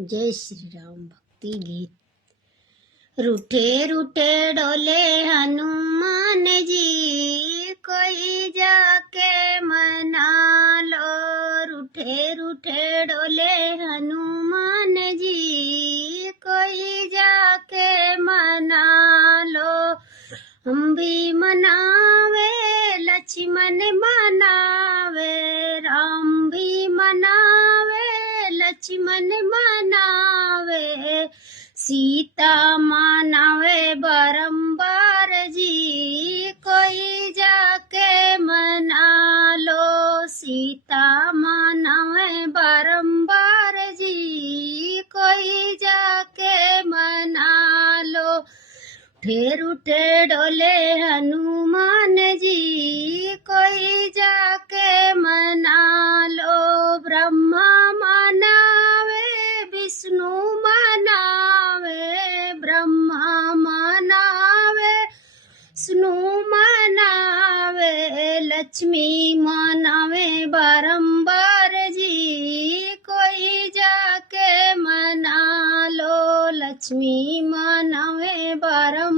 जय श्री राम। भक्ति गीत। रूठे रूठे डोले हनुमान जी, कोई जाके मना लो। रूठे रूठे डोले हनुमान जी, कोई जाके मना लो। हम भी मनावे लक्ष्मण मनावे, राम भी मनावे लक्ष्मण मनावे, सीता मनावे बारंबार जी, कोई जाके मना लो। सीता मनावे बारंबार जी, कोई जाके मना लो। ठेर उठे डोले हनुमान जी, कोई जाके मना लो। ब्रह्मा मनावे विष्णु मनावे, ब्रह्मा मनावे विष्णु मनावे, लक्ष्मी मनावे बारंबार जी, कोई जाके मना लो। लक्ष्मी मनावे बारंबार